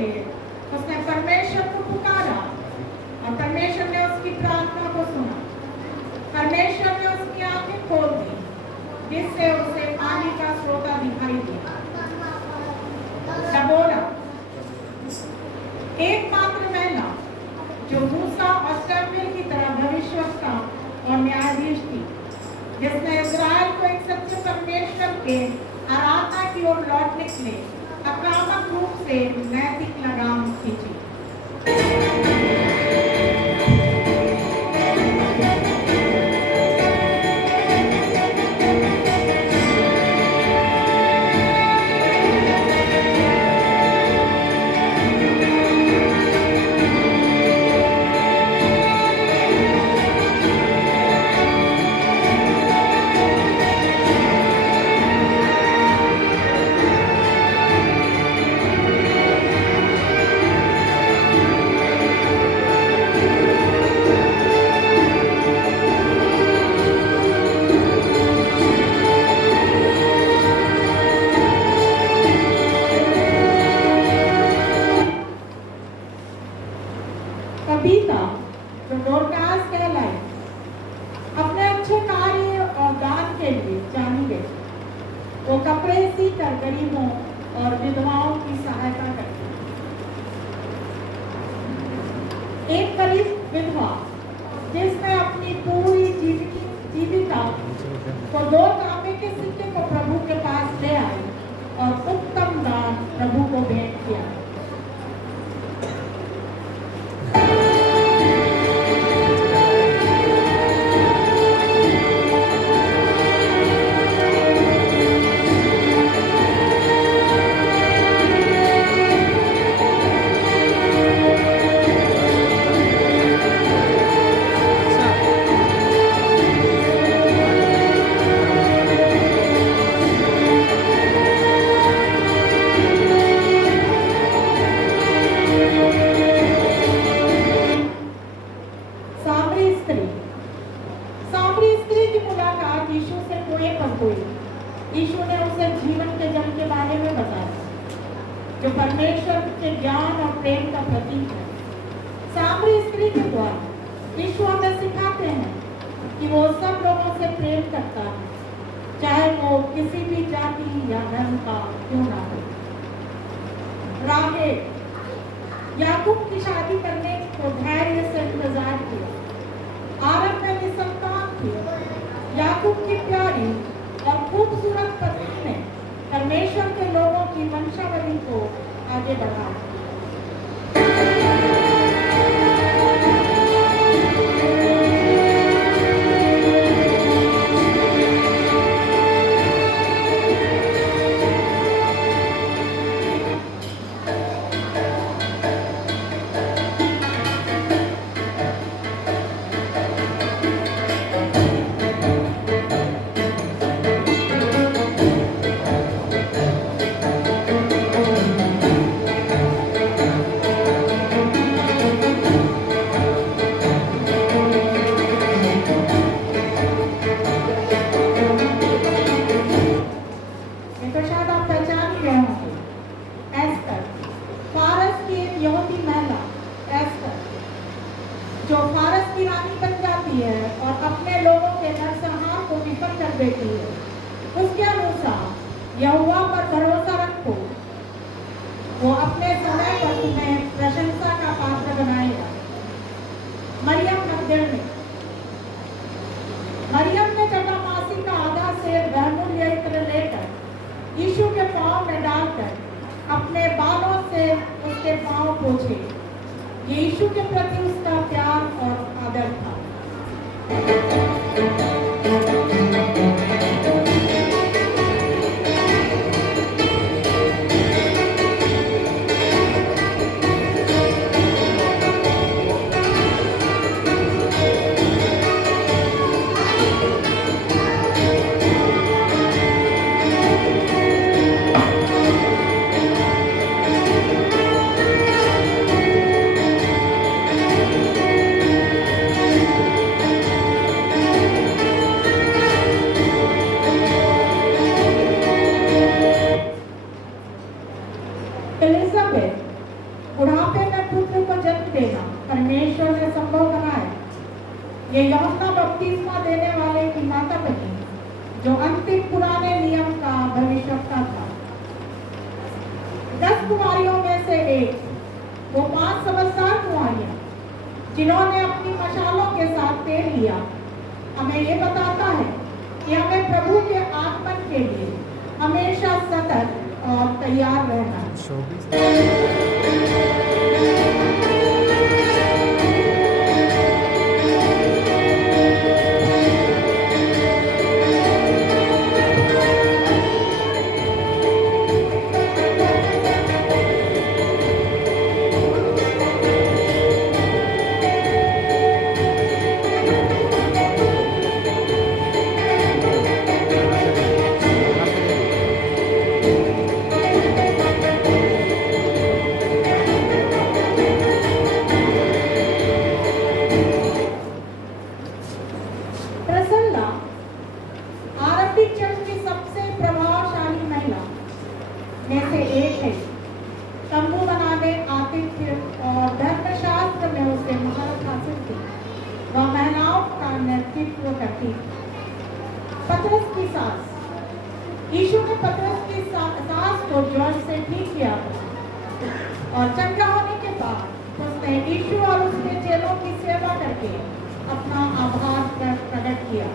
लिए उसने परमेश्वर को पुकारा और परमेश्वर ने उसकी प्रार्थना को सुना। परमेश्वर ने उसकी आंखें खोल दी जिससे उसे पानी का स्रोत दिखाई दिया। दबोरा एकमात्र महिला जो मूसा और शमूएल की तरह भविष्यवक्ता और न्यायाधीश थी, जिसने इस्राएल को एक सच्चे परमेश्वर के आराधना की ओर लौटने के लिए आक्रामक रूप से नैतिक लगाम खींची। कबीता जो डोरकास कहलाई अपने अच्छे कार्य और दान के लिए जानी गई। वो कपड़े सीकर गरीबों और विधवाओं की सहायता करती। एक गरीब विधवा जिसने अपनी पूरी जीविका को 2 तांबे के सिक्के को प्रभु के पास ले आई और उत्तम दान प्रभु को भेंट किया। यीशु ने उसे जीवन के जल के बारे में बताया जो परमेश्वर के ज्ञान और प्रेम का प्रतीक है। सामरी स्त्री के द्वारा यीशु हमें सिखाते हैं कि वो सब लोगों से प्रेम करता है, चाहे वो किसी भी जाति या धर्म का क्यों ना हो। राहेल याकूब की शादी करने को धैर्य से इंतजार किया। आरब में निसंतान थी। याकूब की प्यारी और खूबसूरत पत्नी ने परमेश्वर के लोगों की वंशावली को आगे बढ़ाया। जो फारस की रानी बन जाती है और अपने लोगों के नरसंहार को विफल कर देती है, उसके अनुसार यहोवा पर भरोसा रखो, वो अपने समय पर तुम्हें प्रशंसा का पात्र बनाएगा। मरियम मगदलीनी। मरियम ने जटामासी का आधा सेर बहुमूल्य इत्र लेकर यीशु के पांव में डालकर अपने बालों से उसके पांव पोंछे। ये यीशु के प्रति उसका प्यार और आदर था। 10 कुमारियों में से एक, वो 5 समझदार कुमारियां जिन्होंने अपनी मशालों के साथ तेल लिया, हमें ये बताता है कि हमें प्रभु के आगमन के लिए हमेशा सतर्क और तैयार रहना। प्रसन्ना आरंभिक चर्च की सबसे प्रभावशाली महिला में से एक है। तंबू बनाने, आतिथ्य और धर्मशास्त्र में उसे महारत हासिल थी। वह महिलाओं का नेतृत्व करती थी। पतरस की सास, यीशु ने पतरस की सास को ज्वर से ठीक किया था और चंगा होने के बाद उसने यीशु और उसके चेलों की सेवा करके अपना आभार प्रकट किया।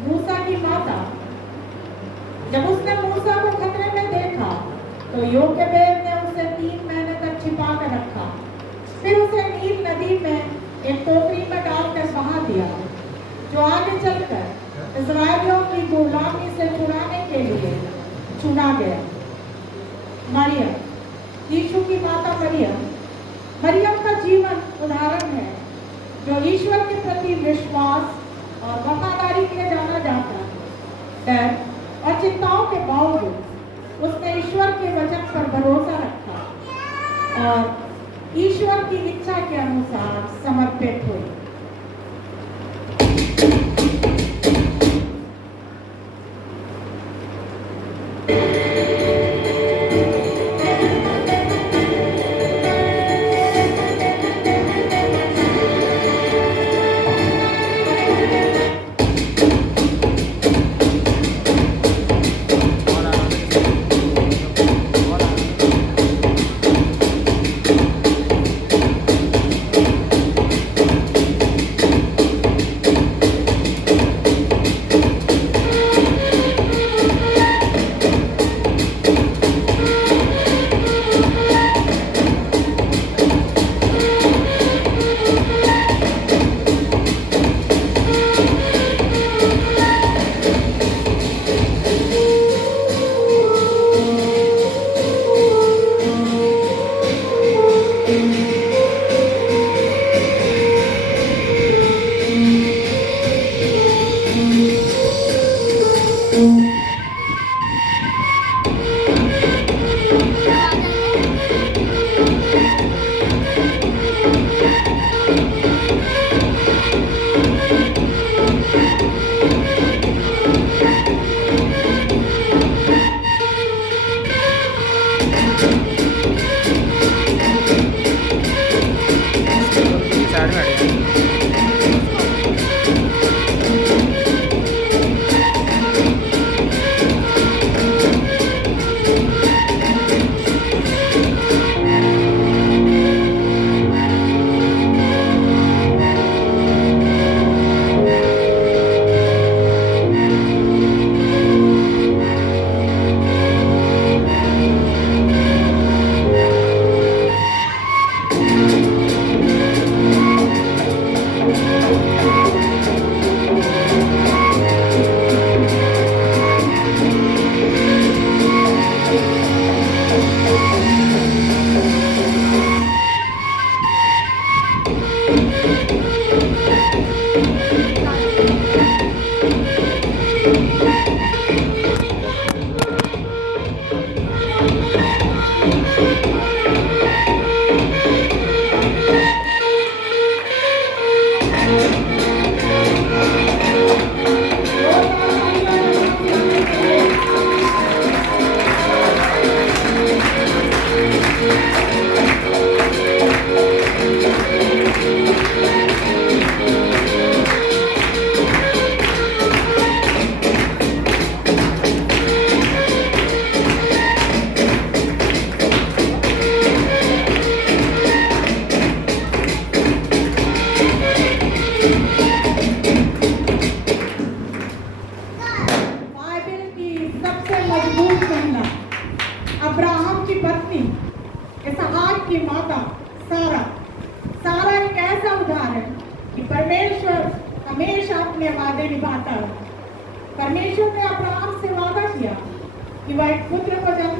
मूसा की माता, जब उसने मूसा को खतरे में देखा तो योकेबेद ने उसे 3 महीने तक छिपा कर रखा। फिर उसे नील नदी में एक टोकरी में डालकर बहा दिया, जो आगे चलकर इस्राएलियों की गुलामी से छुड़ाने के लिए चुना गया। मरियम, यीशु की माता मरियम का जीवन उदाहरण है, जो ईश्वर के प्रति विश्वास और वफादारी के लिए जाना जाता है। डर और चिंताओं के बावजूद उसने ईश्वर के वचन पर भरोसा रखा और ईश्वर की इच्छा के अनुसार समर्पित हुई। माता है। परमेश्वर ने अब्राहम से वादा किया कि वह एक पुत्र को जन्म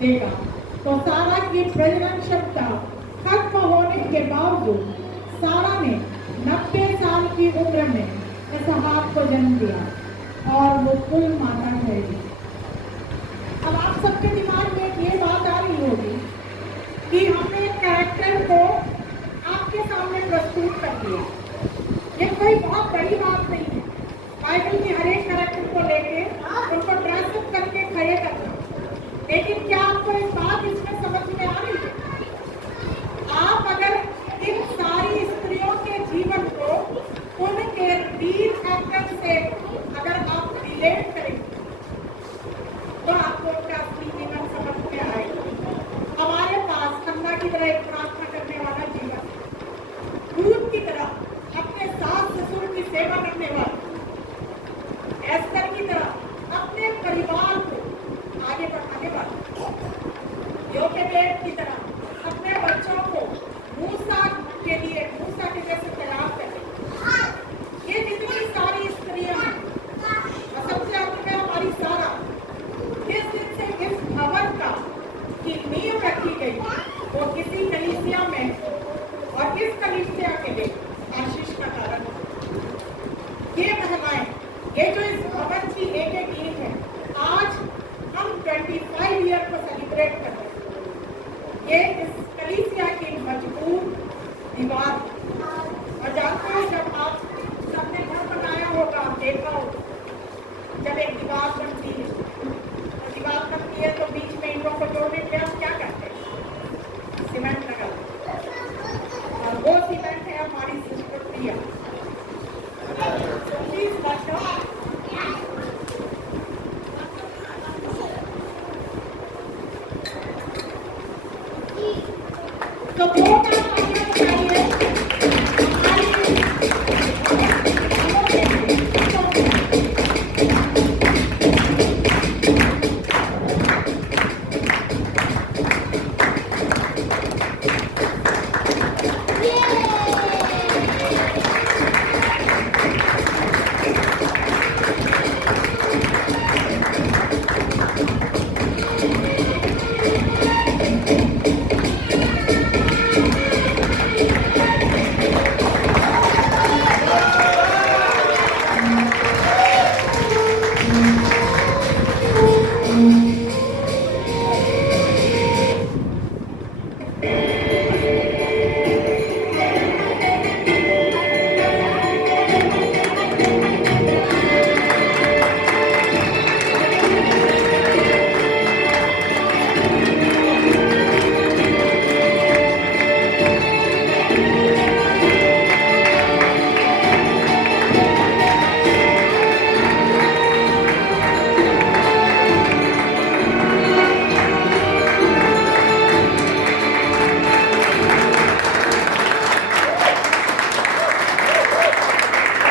देगा, तो सारा की प्रजनन क्षमता खत्म होने के बावजूद सारा ने 90 साल की उम्र में इसहाक को जन्म दिया और वो कुल माता ठहरी। अब आप सबके दिमाग में ये बात आ रही होगी कि हमने कैरेक्टर को आपके सामने प्रस्तुत कर दिया। ये कोई बहुत बड़ी बात नहीं है बाइबल के हर एक कैरेक्टर को लेके उनको ड्रेसअप करके खड़े करना। लेकिन क्या आपको एक बात इसमें समझ में आ रही है? आप अगर इन सारी स्त्रियों के जीवन को उनके रील एक्टर से अगर आप रिलेट करेंगे तो आपको उनका असली जीवन समझ में आएगा। हमारे पास खन्ना की तरह एक प्रार्थना करने वाला जीवन, दूध की तरह अपने सास ससुर की सेवा करने वाला, एस्तर की तरह अपने परिवार को आगे बढ़ाने वाला, योकेबेद की तरह अपने बच्चों को मूसा के जैसे तैयार करने। ये जितनी सारी स्त्रियां हैं, सबसे अंत में हमारी सारा, जिस दिन से इस भवन का की नींव रखी गई वो किसी कलीसिया में और इस कलीसिया के लिए आशीष का कारण है। ये महिलाएं, ये जो इस भवन की एक एक ईंट है, आज हम 25 ईयर को सेलिब्रेट कर रहे हैं। ये इस कलीसिया की मजबूत दीवार। और जानते हो, जब आप सबने घर बनाया होगा, देखा होगा, जब एक दीवार बनती है तो बीच में ईंटों को जोड़ने के लिए हम क्या करते हैं? सीमेंट लगाते हैं। और वो सीमेंट है हमारी संस्कृतियाँ। तो वो काम करना चाहिए।